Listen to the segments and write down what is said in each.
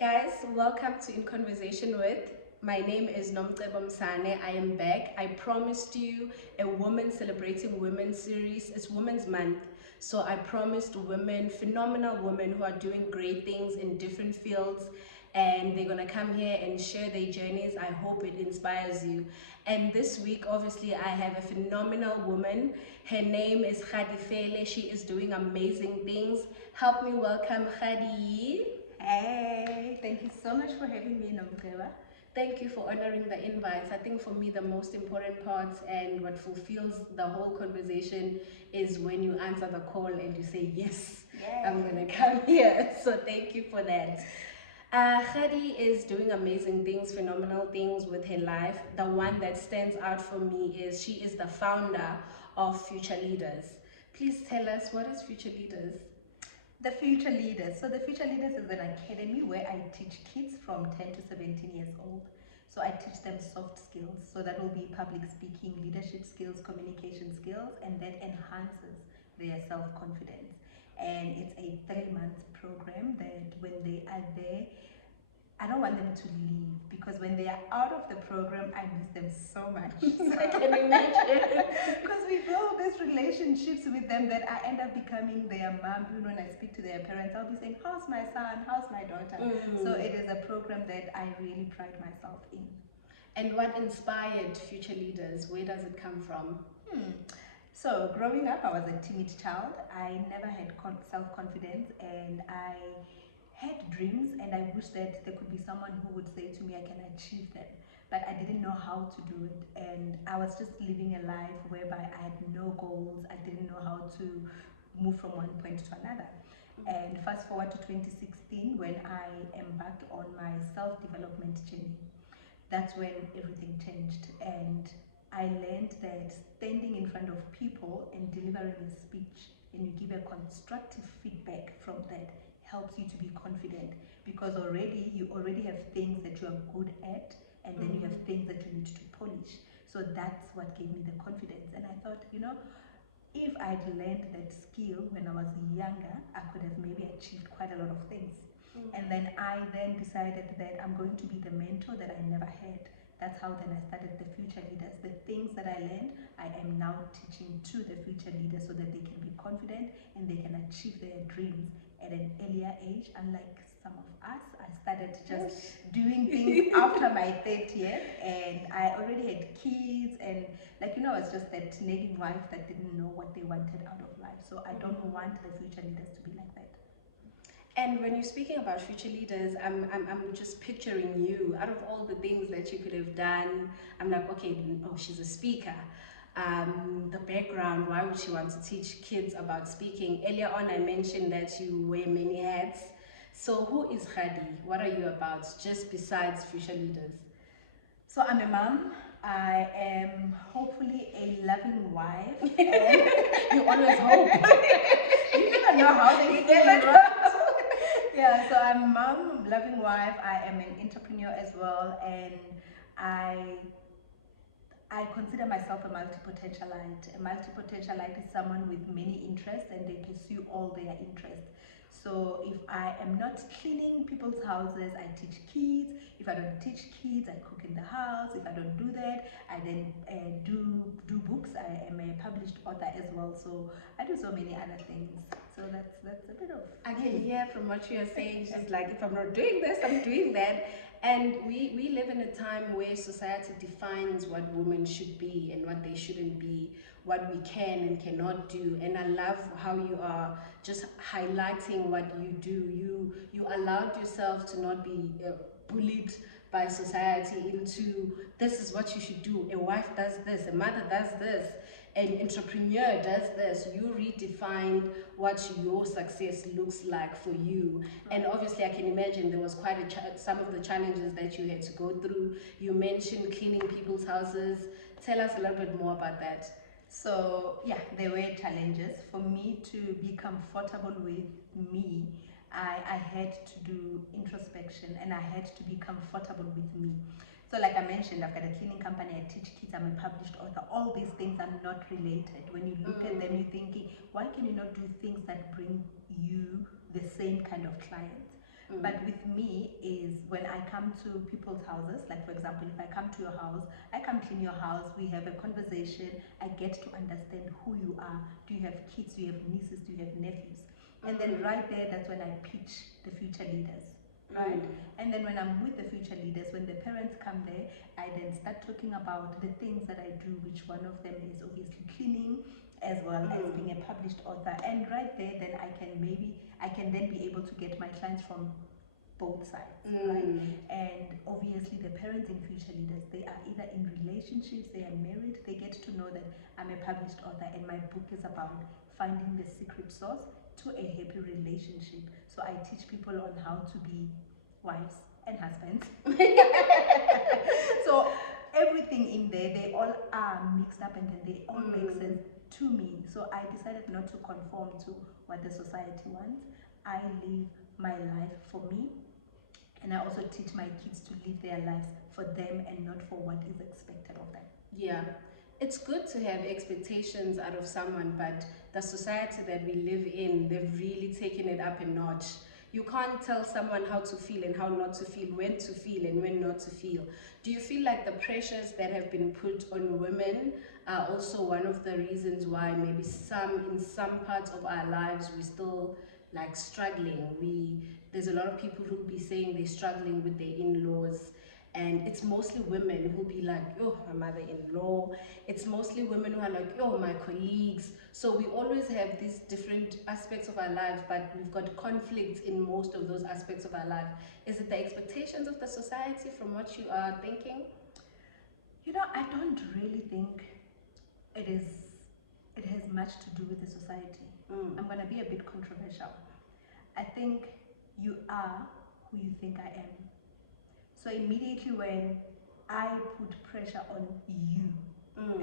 Guys, welcome to In Conversation With. My name is Nomcebo Msane. I am back. I promised you a woman celebrating women series. It's Women's Month. So I promised women, phenomenal women who are doing great things in different fields, and they're gonna come here and share their journeys. I hope it inspires you. And this week, obviously, I have a phenomenal woman. Her name is Gadifele. She is doing amazing things. Help me welcome Gadi. Hey, thank you so much for having me, Nomcebo. Thank you for honoring the invites. I think for me, the most important part and what fulfills the whole conversation is when you answer the call and you say, yes, I'm going to come here. So thank you for that. Khadi is doing amazing things, phenomenal things with her life. The one that stands out for me is she is the founder of Future Leaders. Please tell us, what is Future Leaders? The Future Leaders. So the Future Leaders is an academy where I teach kids from 10 to 17 years old. So I teach them soft skills. So that will be public speaking, leadership skills, communication skills, and that enhances their self-confidence. And it's a 3-month program that when they are there, I don't want them to leave, because when they are out of the program, I miss them so much. I can imagine. Because we build these relationships with them that I end up becoming their mom. Even when I speak to their parents, I'll be saying, how's my son? How's my daughter? So it is a program that I really pride myself in. And what inspired Future Leaders? Where does it come from? So growing up, I was a timid child. I never had self-confidence, and I had dreams, and I wish that there could be someone who would say to me, I can achieve them. But I didn't know how to do it, and I was just living a life whereby I had no goals. I didn't know how to move from one point to another. And fast forward to 2016, when I embarked on my self-development journey, that's when everything changed. And I learned that standing in front of people and delivering a speech, and you give a constructive feedback from that, helps you to be confident, because you already have things that you are good at, and then you have things that you need to polish. So that's what gave me the confidence. And I thought, if I'd learned that skill when I was younger, I could have maybe achieved quite a lot of things. And then I decided that I'm going to be the mentor that I never had. That's how then I started the Future Leaders. The things that I learned, I am now teaching to the future leaders so that they can be confident and they can achieve their dreams at an earlier age. Unlike some of us, I started just doing things after my 30th, and I already had kids, and I was just that nagging wife that didn't know what they wanted out of life. So I don't want the future leaders to be like that. And when you're speaking about Future Leaders, I'm just picturing you. Out of all the things that you could have done, I'm like, okay, oh, she's a speaker. The background, why would she want to teach kids about speaking? Earlier on, I mentioned that you wear many hats. So who is Khadi? What are you about, just besides Future Leaders? So I'm a mom. I am hopefully a loving wife. And you always hope. You never know how they feel. Yeah, so I'm a mom, loving wife. I am an entrepreneur as well, and I consider myself a multi-potentialite. A multi-potentialite is someone with many interests, and they pursue all their interests. So if I am not cleaning people's houses, I teach kids. If I don't teach kids, I cook in the house. If I don't do that, I then do books. I am a published author as well. So I do so many other things. So that's a bit of. I can hear from what you are saying, just like, if I'm not doing this, I'm doing that. And we live in a time where society defines what women should be and what they shouldn't be, what we can and cannot do. And I love how you are just highlighting what you do. You allowed yourself to not be bullied by society into, this is what you should do. A wife does this, a mother does this, an entrepreneur does this. You redefined what your success looks like for you. And obviously I can imagine there was quite some of the challenges that you had to go through. You mentioned cleaning people's houses. Tell us a little bit more about that. So yeah, there were challenges. For me to be comfortable with me, I had to do introspection, and I had to be comfortable with me. So like I mentioned, I've got a cleaning company, I teach kids, I'm a published author. All these things are not related. When you look at them, you're thinking, why can you not do things that bring you the same kind of clients? But with me, when I come to people's houses, like for example, if I come to your house, I come clean your house, we have a conversation, I get to understand who you are. Do you have kids? Do you have nieces? Do you have nephews? And then right there, that's when I pitch the future leaders, right? And then when I'm with the future leaders, when the parents come there, I then start talking about the things that I do, which one of them is obviously cleaning, as well as being a published author. And right there, then I can then be able to get my clients from both sides, right? And obviously the parents in future leaders, they are either in relationships, they are married, they get to know that I'm a published author and my book is about finding the secret sauce to a happy relationship. So I teach people on how to be wives and husbands. So everything in there, they all are mixed up and then they all make sense to me. So I decided not to conform to what the society wants. I live my life for me, and I also teach my kids to live their lives for them and not for what is expected of them. Yeah. It's good to have expectations out of someone, but the society that we live in, they've really taken it up a notch. You can't tell someone how to feel and how not to feel, when to feel and when not to feel. Do you feel like the pressures that have been put on women are also one of the reasons why maybe in some parts of our lives we still like struggling? There's a lot of people who'll be saying they're struggling with their in-laws, and it's mostly women who'll be like, oh, my mother-in-law. It's mostly women who are like, oh, my colleagues. So we always have these different aspects of our lives, but we've got conflicts in most of those aspects of our life. Is it the expectations of the society from what you are thinking? You know, I don't really think it has much to do with the society. I'm going to be a bit controversial. I think you are who you think I am. So immediately when I put pressure on you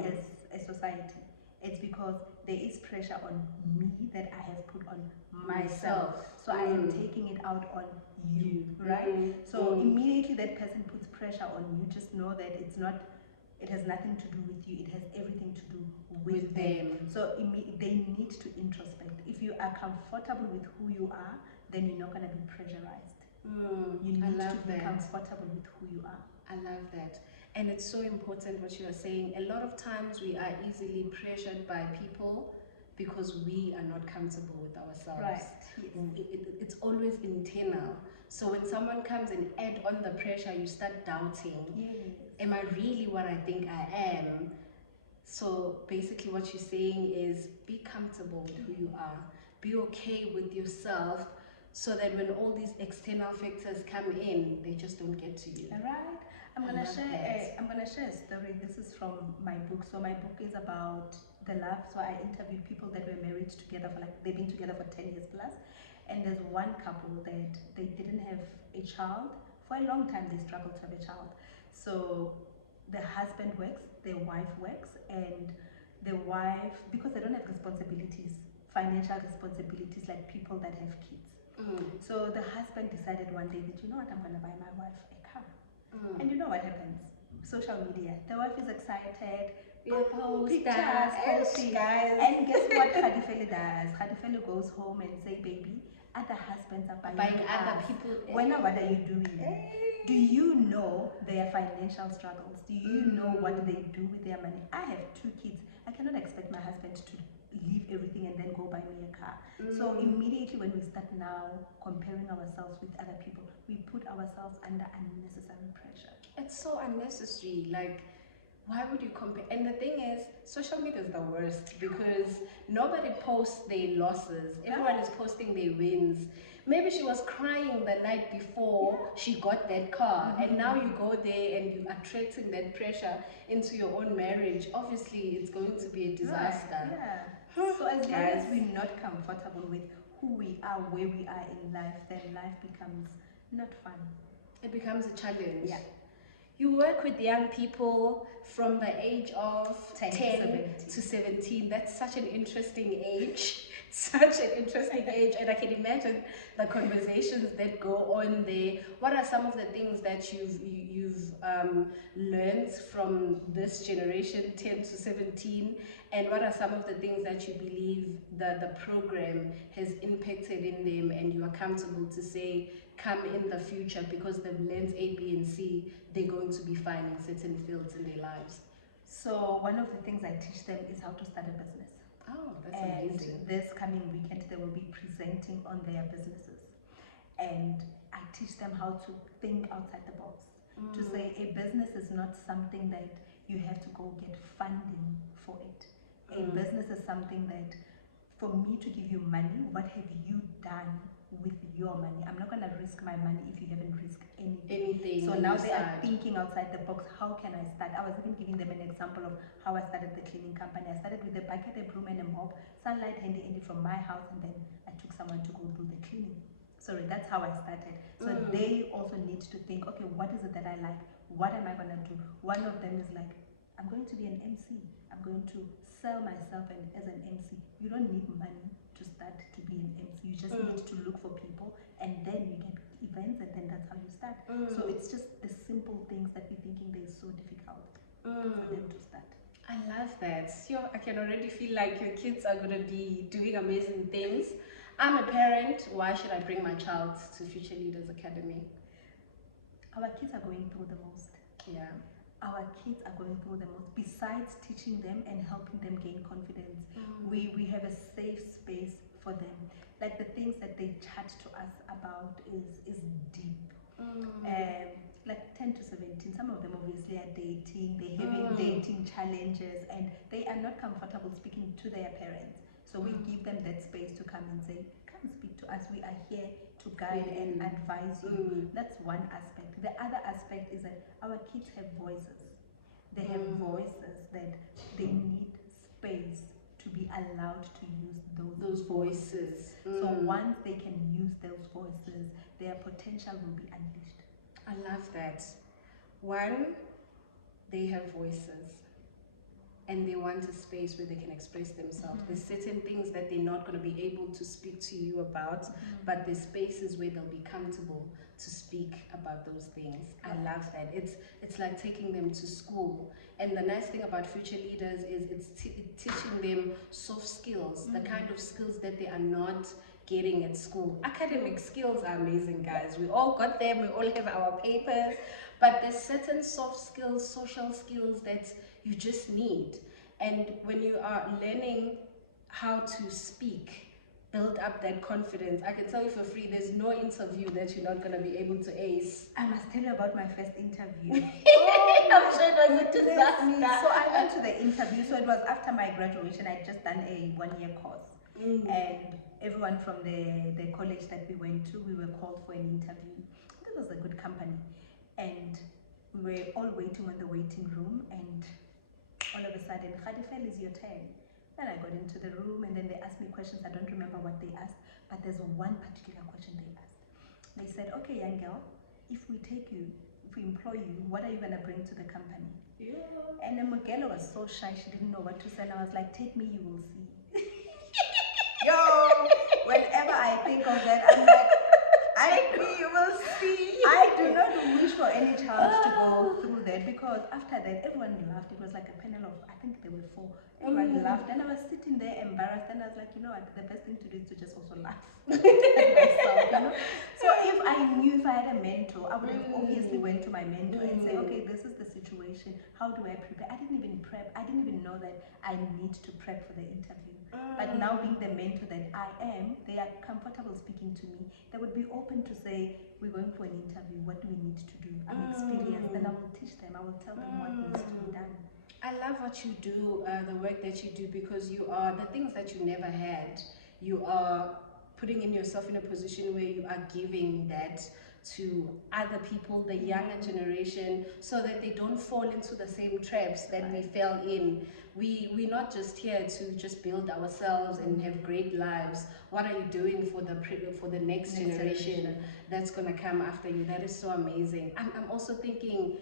as a society, it's because there is pressure on me that I have put on myself. So I am taking it out on you, right? So immediately that person puts pressure on you, just know that it has nothing to do with you, it has everything to do with them. So they need to introspect. If you are comfortable with who you are, then you're not going to be pressurized. You need to be comfortable with who you are. I love that. And it's so important what you are saying. A lot of times we are easily pressured by people because we are not comfortable with ourselves. Right. Yes. It's always internal. So when someone comes and add on the pressure, you start doubting. Yes. Am I really what I think I am? So basically what you're saying is be comfortable with who you are. Be okay with yourself, so that when all these external factors come in, they just don't get to you. All right. I'm gonna share a story. This is from my book. So my book is about the love. So I interviewed people that were married together they've been together for 10 years plus. And there's one couple that they didn't have a child. For a long time they struggled to have a child. So the husband works, their wife works, and the wife, because they don't have responsibilities, financial responsibilities like people that have kids. So the husband decided one day that, you know what, I'm going to buy my wife a car. And you know what happens? Social media. The wife is excited. Pictures, guys. And guess what Gadifele does? Gadifele goes home and say, baby, other husbands are buying other people. What are you doing? Do you know their financial struggles? Do you know what they do with their money? I have 2 kids. I cannot expect my husband to leave everything and then go buy me a car. So immediately when we start now comparing ourselves with other people, we put ourselves under unnecessary pressure. It's so unnecessary. Like, why would you compare? And the thing is, social media is the worst because nobody posts their losses. Everyone is posting their wins. Maybe she was crying the night before she got that car, and now you go there and you're attracting that pressure into your own marriage. Obviously, it's going to be a disaster. Right. Yeah. So as long as we're not comfortable with who we are, where we are in life, then life becomes not fun. It becomes a challenge. Yeah. You work with young people from the age of 10 to 17. That's such an interesting age. Such an interesting age. And I can imagine the conversations that go on there. What are some of the things that you've learned from this generation, 10 to 17? And what are some of the things that you believe that the program has impacted in them and you are comfortable to say come in the future because they've learned A, B, and C, they're going to be fine in certain fields in their lives? So one of the things I teach them is how to start a business. Oh, that's And amazing. this coming weekend, they will be presenting on their businesses. And I teach them how to think outside the box. To say a business is not something that you have to go get funding for it. A business is something that, for me to give you money, what have you done with your money? I'm not going to risk my money if you haven't risked anything. So now they are thinking outside the box. How can I start? I was even giving them an example of how I started the cleaning company. I started with a bucket, a broom, and a mop, sunlight handy from my house, and then I took someone to go do the cleaning. Sorry, that's how I started. So they also need to think, okay, what is it that I like? What am I going to do? One of them is like, I'm going to be an MC. I'm going to sell myself as an MC. You don't need money to start to be an MC. You just need to look for people, and then you get events, and then that's how you start. So it's just the simple things that we're thinking they're so difficult for them to start. I love that. I can already feel like your kids are going to be doing amazing things. I'm a parent. Why should I bring my child to Future Leaders Academy? Our kids are going through the most. Yeah. Our kids are going through the most. Besides teaching them and helping them gain confidence, we have a safe space for them. Like the things that they chat to us about is deep. Like 10 to 17, some of them obviously are dating, they're having dating challenges, and they are not comfortable speaking to their parents. So we give them that space to come and say, come speak to us, we are here to guide and advise you. That's one aspect. The other aspect is that our kids have voices. They have voices that they need space to be allowed to use those voices. So once they can use those voices, their potential will be unleashed. I love that. One, they have voices and they want a space where they can express themselves. There's certain things that they're not going to be able to speak to you about, but there's spaces where they'll be comfortable to speak about those things. I love that. It's like taking them to school. And the nice thing about Future Leaders is it's teaching them soft skills, the kind of skills that they are not getting at school. Academic skills are amazing, guys. We all got them, we all have our papers, but there's certain soft skills, social skills that you just need. And when you are learning how to speak, build up that confidence, I can tell you for free, there's no interview that you're not going to be able to ace. I must tell you about my first interview. I'm sure it was a disaster. So I went to the interview, so it was after my graduation. I'd just done a 1-year course. And everyone from the college that we went to, we were called for an interview. This was a good company. And we were all waiting on the waiting room, and all of a sudden, Gadifele, is your turn. Then I got into the room, and then they asked me questions. I don't remember what they asked, but there's one particular question they asked. They said, okay, young girl, if we take you, if we employ you, what are you going to bring to the company? Yeah. And then Mugelo was so shy, she didn't know what to say. And I was like, take me, you will see. Yo, whenever I think of that, I'm like, you will see. I do not wish for any child to go through that, because after that, everyone laughed. It was like a panel of, I think there were 4. Everyone laughed, and I was sitting there embarrassed, and I was like, you know what, the best thing to do is to just also laugh at myself, you know? So if I knew, if I had a mentor, I would have obviously went to my mentor and say, okay, this is the situation. How do I prepare? I didn't even prep. I didn't even know that I need to prep for the interview. But now being the mentor that I am, they are comfortable speaking to me. They would be open to say, we're going for an interview. What do we need to do? I'm experienced. Then I will teach them. I will tell them what needs to be done. I love what you do, the work that you do, because you are the things that you never had. You are putting in yourself in a position where you are giving that to other people, the younger generation, so that they don't fall into the same traps that we fell in. We're not just here to just build ourselves and have great lives. What are you doing for the next generation that's gonna come after you? That is so amazing. I'm also thinking,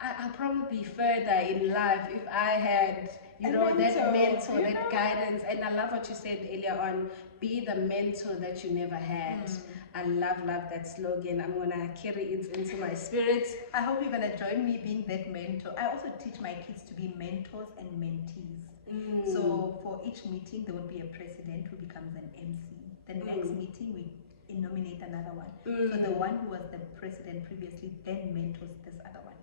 I'll probably be further in life if I had, that mentor, that guidance. And I love what you said earlier on, be the mentor that you never had. I love that slogan. I'm going to carry it into my spirit. I hope you're going to join me being that mentor. I also teach my kids to be mentors and mentees. So for each meeting, there will be a president who becomes an MC. The next meeting, we nominate another one. So the one who was the president previously then mentors this other one.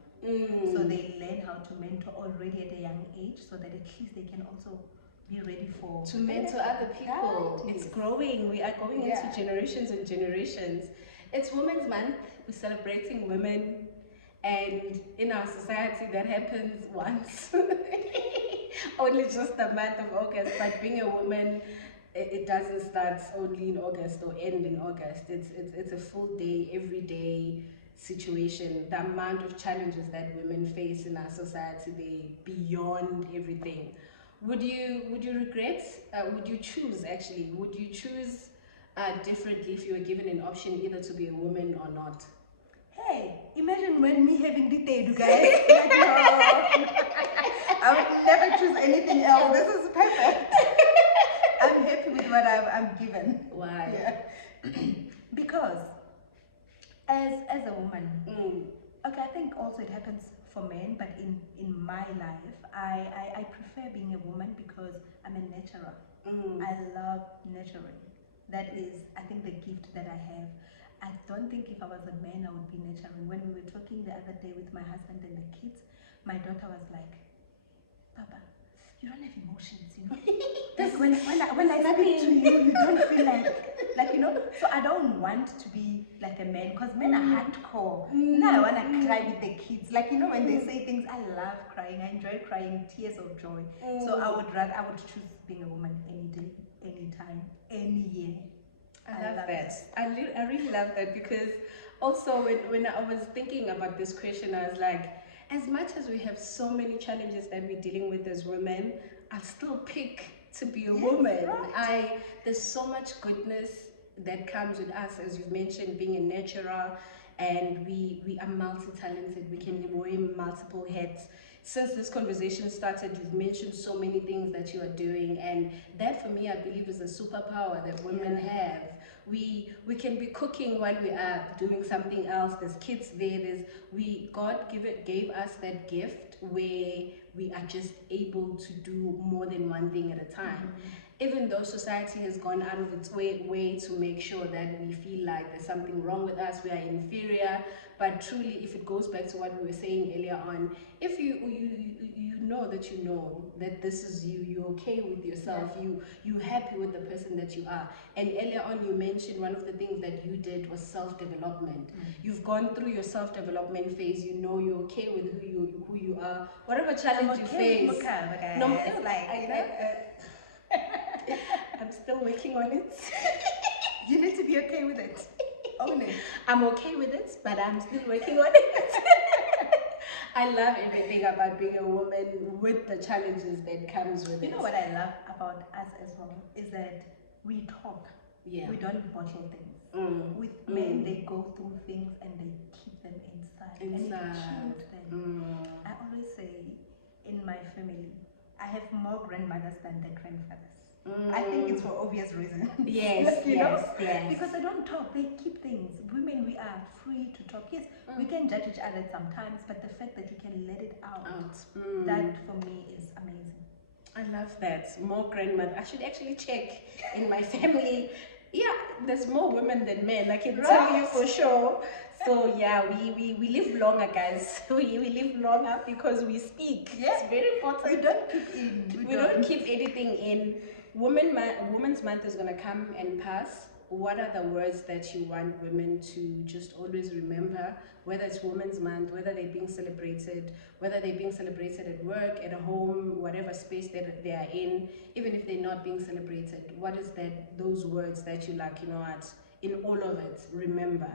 So they learn how to mentor already at a young age, so that at least they can also be ready for to mentor other people. That It's is- growing. We are going Yeah. into generations and generations. It's Women's Month. We're celebrating women, and in our society that happens once. Only just the month of August, but being a woman, it doesn't start only in August or end in August. It's a full day, every day situation. The amount of challenges that women face in our society, they beyond everything. Would you regret? Would you choose actually? Would you choose differently if you were given an option either to be a woman or not? Hey, imagine when me having the you guys. Like, no, I would never choose anything else. This is perfect. I'm happy with what I'm given. Why? Yeah. Because as a woman, okay, I think also it happens for men, but in my life, I prefer being a woman because I'm a nurturer. I love nurturing. That is, I think, the gift that I have. I don't think if I was a man, I would be nurturing. When we were talking the other day with my husband and the kids, my daughter was like, Papa, you don't have emotions, you know? Like when I speak to you, you don't feel like, you know? So I don't want to be like a man, because men are hardcore. Now I want to cry with the kids. Like, you know, when they say things, I love crying. I enjoy crying, tears of joy. So I would choose being a woman any day, any time, any year. I love that. I really love that, because also when I was thinking about this question, I was like, as much as we have so many challenges that we're dealing with as women, I'll still pick to be a woman. Right. There's so much goodness that comes with us, as you've mentioned, being a nurturer, and we are multi-talented. We can wear multiple hats. Since this conversation started, you've mentioned so many things that you are doing, and that for me, I believe, is a superpower that women have. We can be cooking while we are doing something else. There's kids there. God gave us that gift where we are just able to do more than one thing at a time. Even though society has gone out of its way to make sure that we feel like there's something wrong with us, we are inferior, but truly, if it goes back to what we were saying earlier on, if you know that this is you, you're okay with yourself, you're happy with the person that you are. And earlier on, you mentioned one of the things that you did was self-development. You've gone through your self-development phase. You know you're okay with who you are. Whatever challenge you face. No, it's like I'm still working on it. You need to be okay with it. Own it. I'm okay with it, but I'm still working on it. I love everything about being a woman with the challenges that comes with it. You know what I love about us as well is that we talk. Yeah. We don't bottle things. With men, they go through things and they keep them inside. And it kills them. I always say, in my family, I have more grandmothers than the grandfathers. I think it's for obvious reasons. Yes, you yes, know? yes. Because they don't talk, they keep things. Women, we are free to talk. Yes, we can judge each other sometimes, but the fact that you can let it out. That for me is amazing. I love that. More grandmother. I should actually check in my family. Yeah, there's more women than men, I can tell you for sure. So yeah, we live longer, guys. We live longer because we speak. Yeah. It's very important. We don't keep in. We don't keep anything in. Women's Month is gonna come and pass. What are the words that you want women to just always remember? Whether it's Women's Month, whether they're being celebrated, whether they're being celebrated at work, at a home, whatever space that they are in, even if they're not being celebrated, what is that? Those words that you like, you know what? In all of it, remember.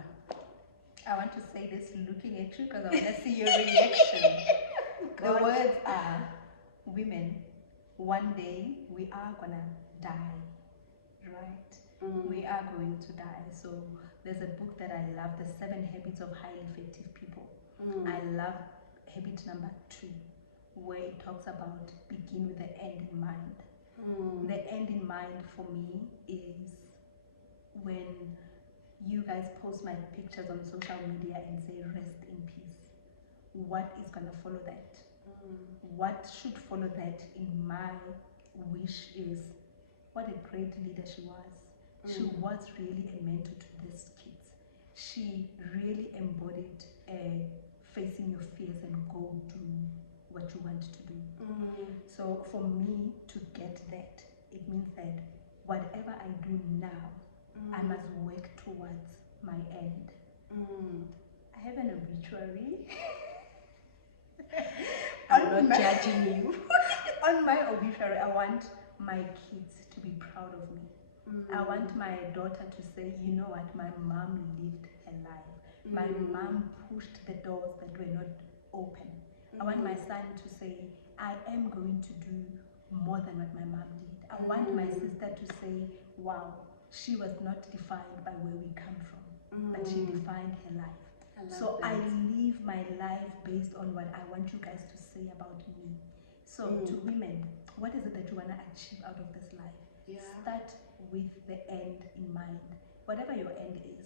I want to say this looking at you because I want to see your reaction. The words are, women, one day we are gonna die, right? We are going to die. So there's a book that I love, The 7 Habits of Highly Effective People. I love habit number 2, where it talks about begin with the end in mind. The end in mind for me is when you guys post my pictures on social media and say rest in peace. What is going to follow that? What should follow that in my wish is what a great leader she was. She was really a mentor to these kids. She really embodied facing your fears and go do what you want to do. So for me to get that, it means that whatever I do now, I must work towards my end. I have an obituary. I'm not judging you. On my obituary, I want my kids to be proud of me. I want my daughter to say, you know what, my mom lived her life. My mom pushed the doors that were not open. I want my son to say, I am going to do more than what my mom did. I want my sister to say, wow, she was not defined by where we come from, but she defined her life. So I live my life based on what I want you guys to say about me. So to women, what is it that you want to achieve out of this life? Start with the end in mind. Whatever your end is.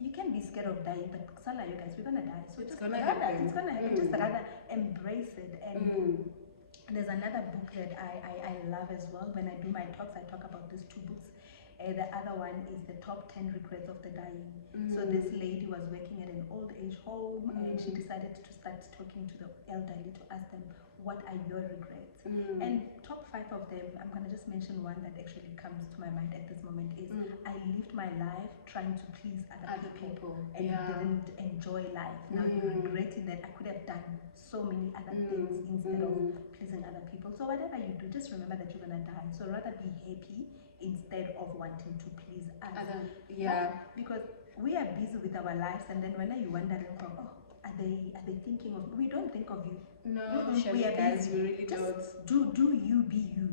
You can be scared of dying, but Salah, you guys, we're gonna die. So it's gonna happen. It's gonna happen. Just rather embrace it. And there's another book that I love as well. When I do my talks, I talk about these two books. The other one is the top 10 regrets of the dying. So this lady was working at an old age home, and she decided to start talking to the elderly to ask them, what are your regrets? And top 5 of them, I'm going to just mention one that actually comes to my mind at this moment is I lived my life trying to please other people and didn't enjoy life. Now you're regretting that I could have done so many other things instead of pleasing other people. So whatever you do, just remember that you're going to die. So rather be happy instead of wanting to please others. Because we are busy with our lives, and then when are you wondering, oh, are they thinking of? We don't think of you. No, we are guys, busy. we really just do you, be you.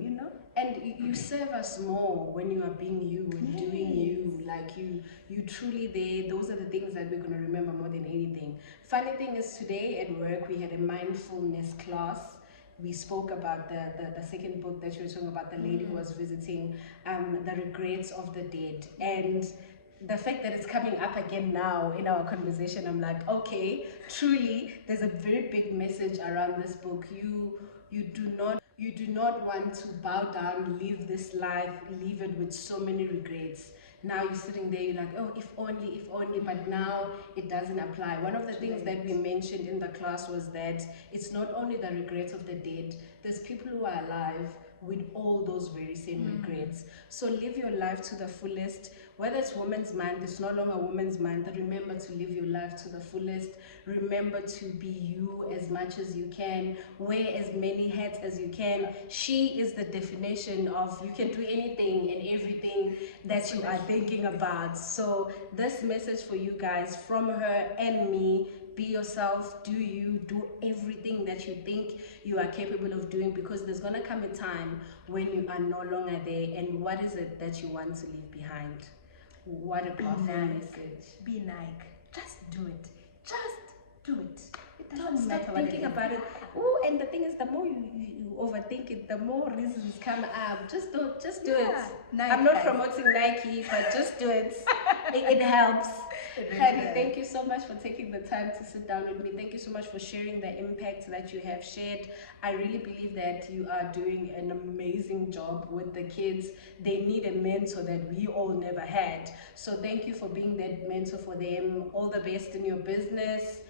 You know. And you serve us more when you are being you and doing you, like you truly there. Those are the things that we're gonna remember more than anything. Funny thing is, today at work we had a mindfulness class. We spoke about the second book that you were talking about, the lady who was visiting, the regrets of the dead. And the fact that it's coming up again now in our conversation, I'm like, okay, truly, there's a very big message around this book. You do not want to bow down, live this life, leave it with so many regrets. Now you're sitting there, you're like, oh, if only, but now it doesn't apply. One of the things that we mentioned in the class was that it's not only the regrets of the dead, there's people who are alive with all those very same regrets. So live your life to the fullest. Whether it's Women's Month, it's no longer Women's Month, remember to live your life to the fullest. Remember to be you as much as you can. Wear as many hats as you can. She is the definition of you can do anything and everything that you are thinking about. So this message for you guys from her and me: be yourself, do you, do everything that you think you are capable of doing, because there's gonna come a time when you are no longer there. And what is it that you want to leave behind? What a powerful message. Be Nike. Just do it. Just do it. Don't stop thinking about it. Oh, and the thing is, the more you overthink it, the more reasons come up. Just do it. Nike, I'm not promoting Nike, but just do it. It helps. Khadi, thank you so much for taking the time to sit down with me. Thank you so much for sharing the impact that you have shared. I really believe that you are doing an amazing job with the kids. They need a mentor that we all never had. So thank you for being that mentor for them. All the best in your business.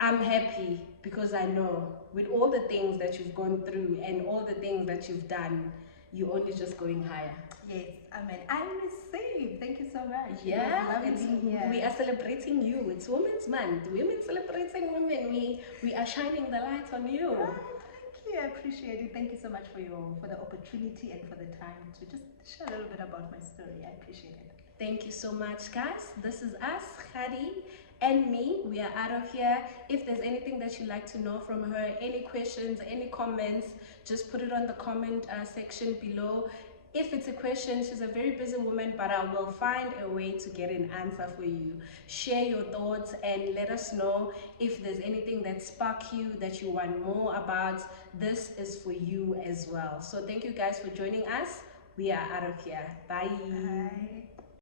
I'm happy because I know with all the things that you've gone through and all the things that you've done, you're only just going higher. Yes, amen. I receive. Thank you so much. Yeah, we are celebrating you. It's Women's Month. Women celebrating women. We are shining the light on you. Oh, thank you. I appreciate it. Thank you so much for the opportunity and for the time to just share a little bit about my story. I appreciate it. Thank you so much, guys. This is us, Khadi and me. We are out of here. If there's anything that you'd like to know from her, any questions, any comments, just put it on the comment section below. If it's a question, she's a very busy woman, but I will find a way to get an answer for you. Share your thoughts and let us know if there's anything that sparked you, that you want more about. This is for you as well. So thank you guys for joining us. We are out of here. Bye. Bye.